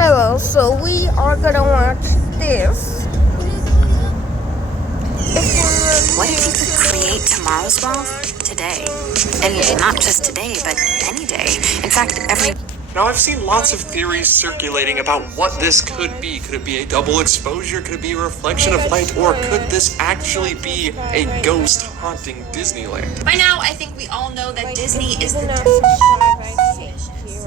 Hello, so we are gonna watch this. What if you could create tomorrow's world today? And not just today, but any day. In fact, every... Now, I've seen lots of theories circulating about what this could be. Could it be a double exposure? Could it be a reflection of light? Or could this actually be a ghost haunting Disneyland? By now, I think we all know that Disney is the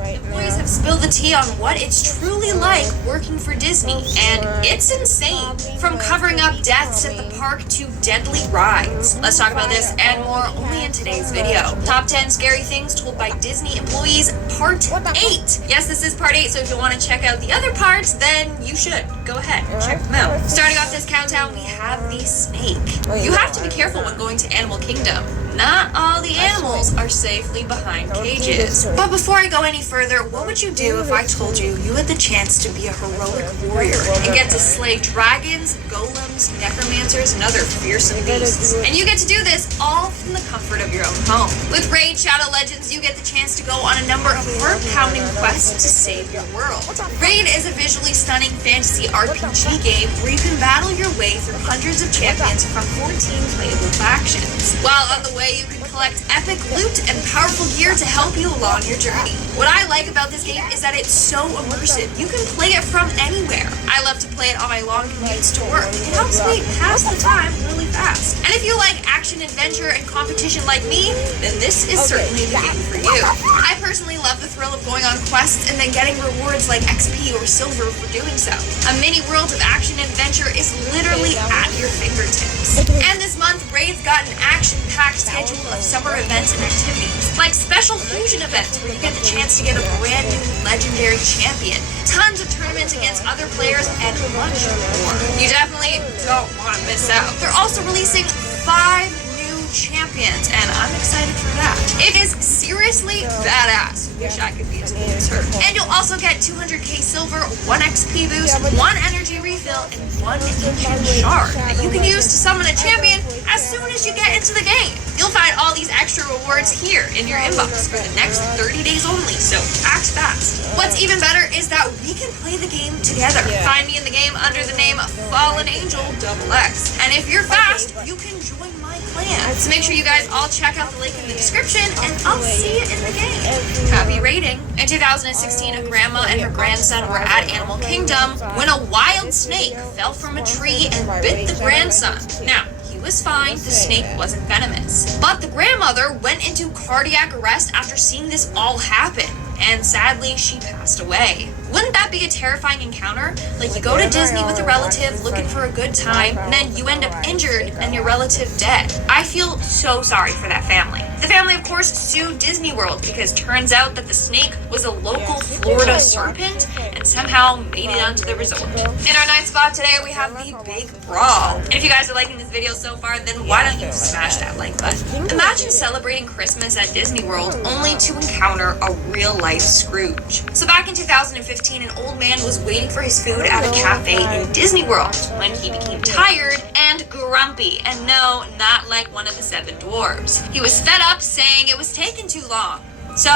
employees have spilled the tea on what it's truly like working for Disney, and it's insane. From covering up deaths at the park to deadly rides. Let's talk about this and more only in today's video. Top 10 scary things told by Disney employees, part 8. Yes, this is part 8, so if you want to check out the other parts, then you should. Go ahead, check them out. Starting off this countdown, we have the snake. You have to be careful when going to Animal Kingdom. Not all the animals are safely behind cages. But before I go any further, what would you do if I told you you had the chance to be a heroic warrior and get to slay dragons, golems, necromancers, and other fearsome beasts? And you get to do this all from the comfort of your own home. With Raid Shadow Legends, you get the chance to go on a number of heart-pounding quests to save your world. Raid is a visually stunning fantasy RPG game where you can battle your way through hundreds of champions from 14 playable factions. While on the way, you can collect epic loot and powerful gear to help you along your journey. What I like about this game is that it's so immersive. You can play it from anywhere. I love to play it on my long commutes to work. It helps me pass the time really fast. And if you like action, adventure, and competition like me, then this is certainly the game for you. I personally love the thrill of going on quests and then getting rewards like XP or silver for doing so. A mini world of action and adventure is literally at your fingertips. And this month, Raid's got an action-packed schedule of summer events and activities, like special fusion events where you get the chance to get a brand new legendary champion, tons of tournaments against other players, and much more. You definitely don't want to miss out. They're also releasing 5 new champions, and I'm excited for that. It is seriously badass. Wish I could be as cool as her. And you'll also get 200k silver, 1 XP boost, 1 energy refill, and 1 ancient shard that you can use to summon a champion as soon as you get into the game. You'll find all these extra rewards here in your inbox for the next 30 days only, so act fast. What's even better is that we can play the game together. Find me in the game under the name Fallen Angel XX. And if you're fast, you can join my clan. So make sure you guys all check out the link in the description, and I'll see you in the game. Happy raiding. In 2016, a grandma and her grandson were at Animal Kingdom when a wild snake fell from a tree and bit the grandson. Now, he was fine, the snake wasn't venomous. But the grandmother went into cardiac arrest after seeing this all happen, and sadly, she passed away. Wouldn't that be a terrifying encounter? Like, you go to Disney with a relative looking for a good time, and then you end up injured and your relative dead. I feel so sorry for that family. The family, of course, sued Disney World because turns out that the snake was a local Florida serpent and somehow made it onto the resort. In our ninth spot today, we have the Big Brawl. And if you guys are liking this video so far, then why don't you smash that like button? Imagine celebrating Christmas at Disney World only to encounter a real-life Scrooge. So back in 2015, an old man was waiting for his food at a cafe in Disney World when he became tired and grumpy. And no, not like one of the 7 dwarves. He was fed up saying it was taking too long. So,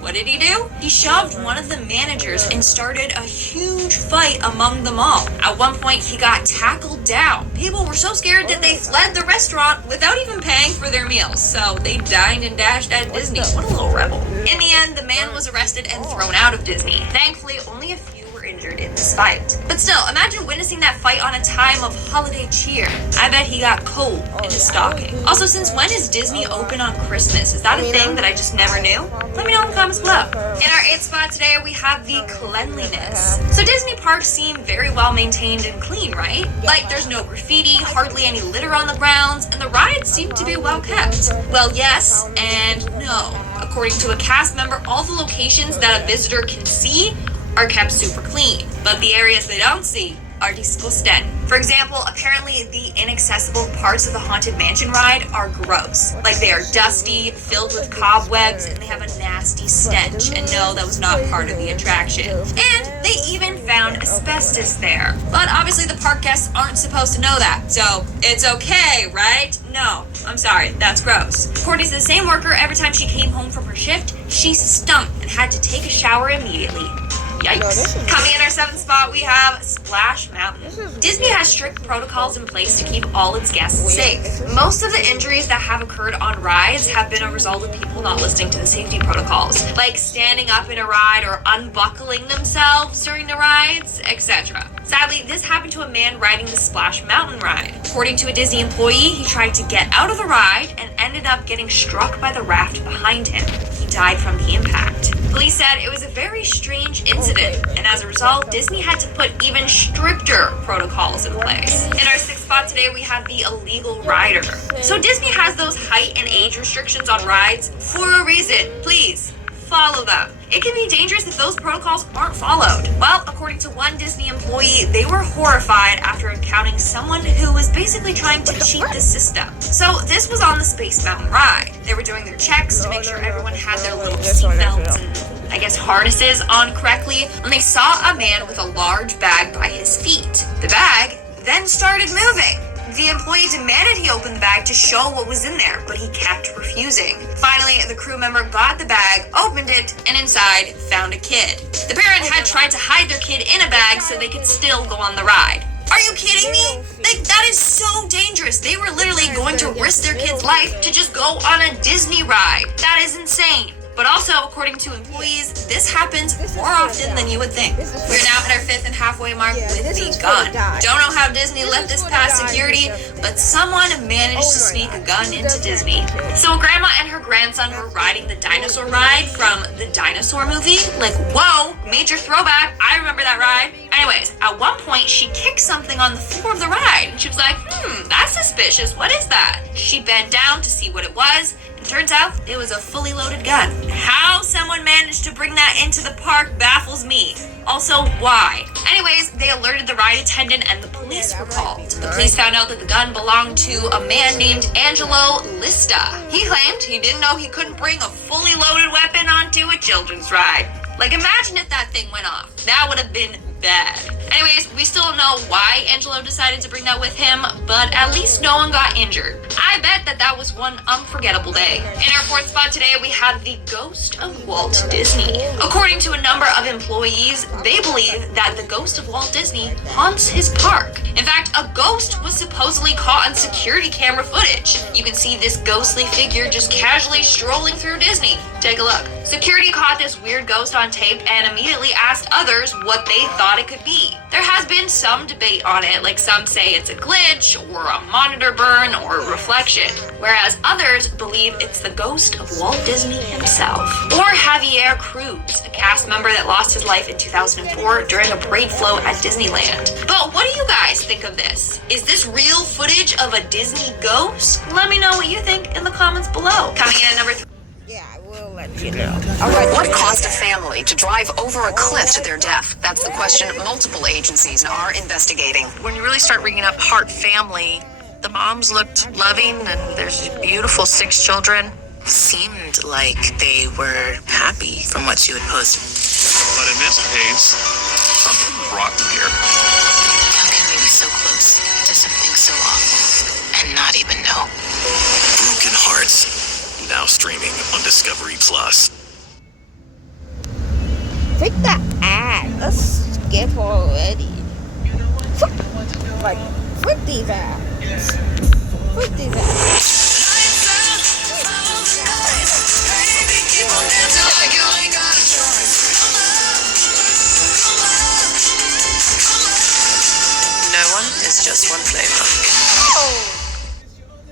what did he do? He shoved one of the managers and started a huge fight among them all. At one point, he got tackled down. People were so scared that they fled the restaurant without even paying for their meals. So they dined and dashed at Disney. What a little rebel. In the end, the man was arrested and thrown out of Disney. Thankfully, only a few were injured in this fight. But still, imagine witnessing that fight on a time of holiday cheer. I bet he got cold in his stocking. Also, since when is Disney open on Christmas? Is that a thing that I just never knew? Let me know in the comments below. In our 8th spot today, we have the cleanliness. So Disney parks seem very well maintained and clean, right? Like, there's no graffiti, hardly any litter on the grounds, and the rides seem to be well kept. Well, yes and no. According to a cast member, all the locations that a visitor can see are kept super clean, but the areas they don't see are disgusting. For example, apparently the inaccessible parts of the Haunted Mansion ride are gross. Like, they are dusty, filled with cobwebs, and they have a nasty stench. And no, that was not part of the attraction. And they even found asbestos there. But obviously the park guests aren't supposed to know that, so it's okay, right? No, I'm sorry, that's gross. According to the same worker, every time she came home from her shift, she stunk and had to take a shower immediately. Yikes. Coming in our 7th spot, we have Splash Mountain. Disney has strict protocols in place to keep all its guests safe. Most of the injuries that have occurred on rides have been a result of people not listening to the safety protocols, like standing up in a ride or unbuckling themselves during the rides, etc. Sadly, this happened to a man riding the Splash Mountain ride. According to a Disney employee, he tried to get out of the ride and ended up getting struck by the raft behind him. He died from the impact. Police said it was a very strange incident, and as a result, Disney had to put even stricter protocols in place. In our 6th spot today, we have the illegal rider. So Disney has those height and age restrictions on rides for a reason. Please, follow them. It can be dangerous if those protocols aren't followed. Well, according to one Disney employee, they were horrified after encountering someone who was basically trying to cheat the system. So this was on the Space Mountain ride. They were doing their checks to make sure everyone had their little seatbelts and, I guess, harnesses on correctly when they saw a man with a large bag by his feet. The bag then started moving. The employee demanded he open the bag to show what was in there, but he kept refusing. Finally, the crew member got the bag, opened it, and inside found a kid. The parent had tried to hide their kid in a bag so they could still go on the ride. Are you kidding me? Like, that is so dangerous. They were literally going to risk their kid's life to just go on a Disney ride. That is insane. But also, according to employees, this happens more often than you would think. We're now at our 5th and halfway mark with the gun. Don't know how Disney let this past security, but someone managed to sneak a gun into Disney. So Grandma and her grandson were riding the dinosaur ride from the dinosaur movie. Like, whoa, major throwback. I remember that ride. Anyways, at one point, she kicked something on the floor of the ride. And she was like, that's suspicious. What is that? She bent down to see what it was. Turns out it was a fully loaded gun. How someone managed to bring that into the park baffles me. Also, why? Anyways, they alerted the ride attendant and the police were called. The police found out that the gun belonged to a man named Angelo Lista. He claimed he didn't know he couldn't bring a fully loaded weapon onto a children's ride. Like, imagine if that thing went off. That would have been bad. Anyways, we still don't know why Angelo decided to bring that with him, but at least no one got injured. I bet that was one unforgettable day. In our 4th spot today, we have the ghost of Walt Disney. According to a number of employees, they believe that the ghost of Walt Disney haunts his park. In fact, a ghost was supposedly caught on security camera footage. You can see this ghostly figure just casually strolling through Disney. Take a look. Security caught this weird ghost on tape and immediately asked others what they thought it could be. There has been some debate on it, like some say it's a glitch or a monitor burn or a reflection, whereas others believe it's the ghost of Walt Disney himself. Or Javier Cruz, a cast member that lost his life in 2004 during a parade float at Disneyland. But what do you guys think of this? Is this real footage of a Disney ghost? Let me know what you think in the comments below. Coming in at number 3. Yeah, I will let you know. What caused a family to drive over a cliff to their death? That's the question multiple agencies are investigating. When you really start ringing up Hart family, the moms looked loving and there's beautiful 6 children. Seemed like they were happy from what you had posted. But in this case, something was rotten here. How can we be so close to something so awful and not even know? Broken Hearts. Now streaming on Discovery Plus. Pick that ad. Let's skip already. Like, frick these ads. Frick these ads. No one is just one flavor.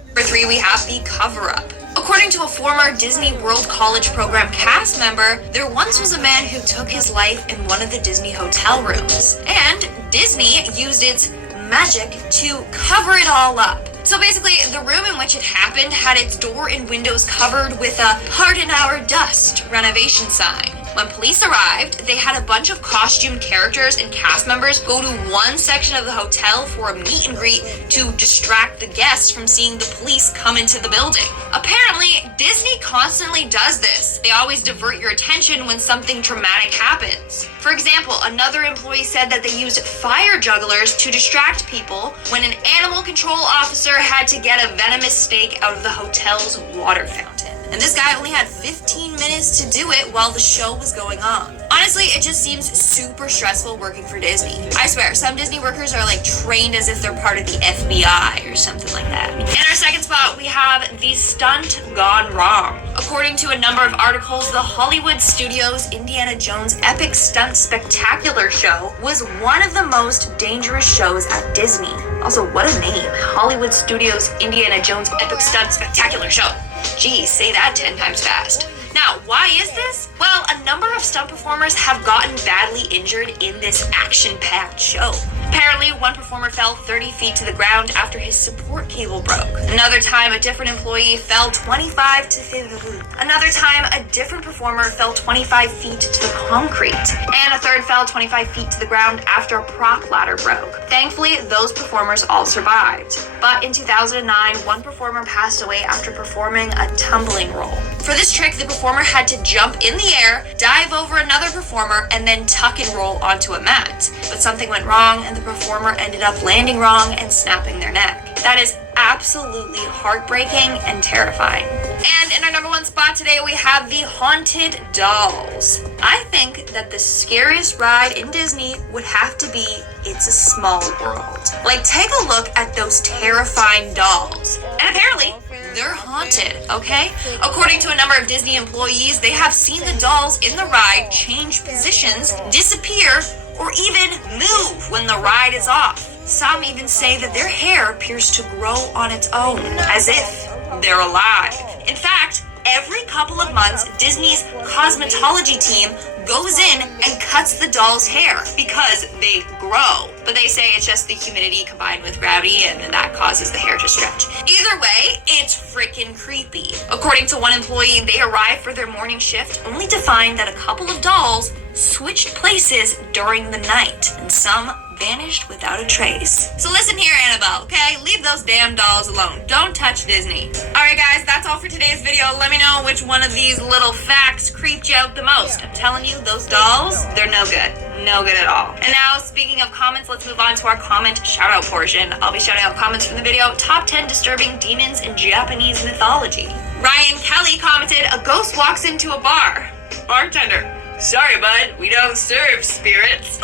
Number 3, we have the cover-up. According to a former Disney World College Program cast member, there once was a man who took his life in one of the Disney hotel rooms, and Disney used its magic to cover it all up. So basically, the room in which it happened had its door and windows covered with a "Pardon our dust" renovation sign. When police arrived, they had a bunch of costumed characters and cast members go to one section of the hotel for a meet and greet to distract the guests from seeing the police come into the building. Apparently, Disney constantly does this. They always divert your attention when something dramatic happens. For example, another employee said that they used fire jugglers to distract people when an animal control officer had to get a venomous snake out of the hotel's water fountain. And this guy only had 15 minutes to do it while the show was going on. Honestly, it just seems super stressful working for Disney. I swear, some Disney workers are like trained as if they're part of the FBI or something like that. In our second spot, we have the stunt gone wrong. According to a number of articles, the Hollywood Studios Indiana Jones Epic Stunt Spectacular Show was one of the most dangerous shows at Disney. Also, what a name. Hollywood Studios Indiana Jones Epic Stunt Spectacular Show. Geez, say that 10 times fast. Now, why is this? Well, a number of stunt performers have gotten badly injured in this action-packed show. Apparently, one performer fell 30 feet to the ground after his support cable broke. Another time, a different employee fell 25 to 50. Another time, a different performer fell 25 feet to the concrete. And a third fell 25 feet to the ground after a prop ladder broke. Thankfully, those performers all survived. But in 2009, one performer passed away after performing a tumbling roll. For this trick, the performer had to jump in the air, dive over another performer, and then tuck and roll onto a mat. But something went wrong, and the performer ended up landing wrong and snapping their neck. That is absolutely heartbreaking and terrifying. And in our number one spot today, we have the Haunted Dolls. I think that the scariest ride in Disney would have to be It's a Small World. Like, take a look at those terrifying dolls. And apparently, they're haunted, okay? According to a number of Disney employees, they have seen the dolls in the ride change positions, disappear, or even move when the ride is off. Some even say that their hair appears to grow on its own, as if they're alive. In fact, every couple of months, Disney's cosmetology team goes in and cuts the doll's hair because they grow. But they say it's just the humidity combined with gravity and that causes the hair to stretch. Either way, it's freaking creepy. According to one employee, they arrived for their morning shift only to find that a couple of dolls switched places during the night, and some vanished without a trace. So listen here, Annabelle, okay? Leave those damn dolls alone. Don't touch Disney. Alright guys, that's all for today's video. Let me know which one of these little facts creeped you out the most. I'm telling you, those dolls, they're no good. No good at all. And now, speaking of comments, let's move on to our comment shout-out portion. I'll be shouting out comments from the video, Top 10 Disturbing Demons in Japanese Mythology. Ryan Kelly commented, a ghost walks into a bar. Bartender, sorry bud, we don't serve spirits.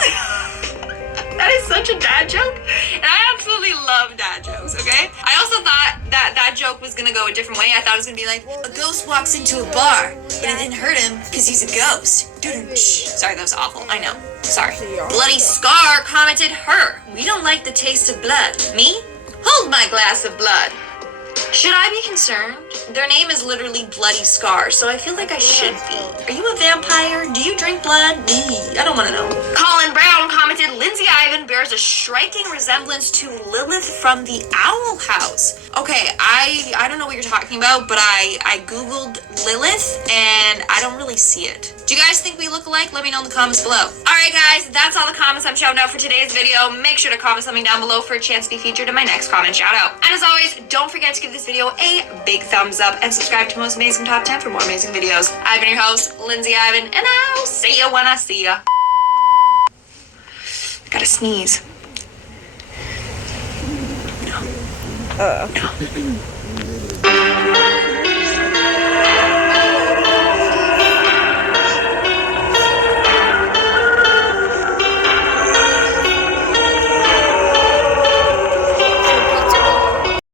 That is such a dad joke, and I absolutely love dad jokes, okay? I also thought that joke was gonna go a different way. I thought it was gonna be like, a ghost walks into a bar, but it didn't hurt him because he's a ghost. Sorry, that was awful. I know. Sorry. Bloody Scar commented, her. We don't like the taste of blood. Me? Hold my glass of blood. Should I be concerned? Their name is literally Bloody Scar, so I feel like I should be. Are you a vampire? Do you drink blood? I don't want to know. Colin Brown commented, Lindsay Ivan bears a striking resemblance to Lilith from the Owl House. Okay, I don't know what you're talking about, but I googled Lilith, and I don't really see it. Do you guys think we look alike? Let me know in the comments below. Alright guys, that's all the comments I'm shouting out for today's video. Make sure to comment something down below for a chance to be featured in my next comment shout out. And as always, don't forget to give this video a big thumbs up and subscribe to Most Amazing Top 10 for more amazing videos. I've been your host, Lindsay Ivan, and I'll see you when I see ya. I gotta sneeze. No. No.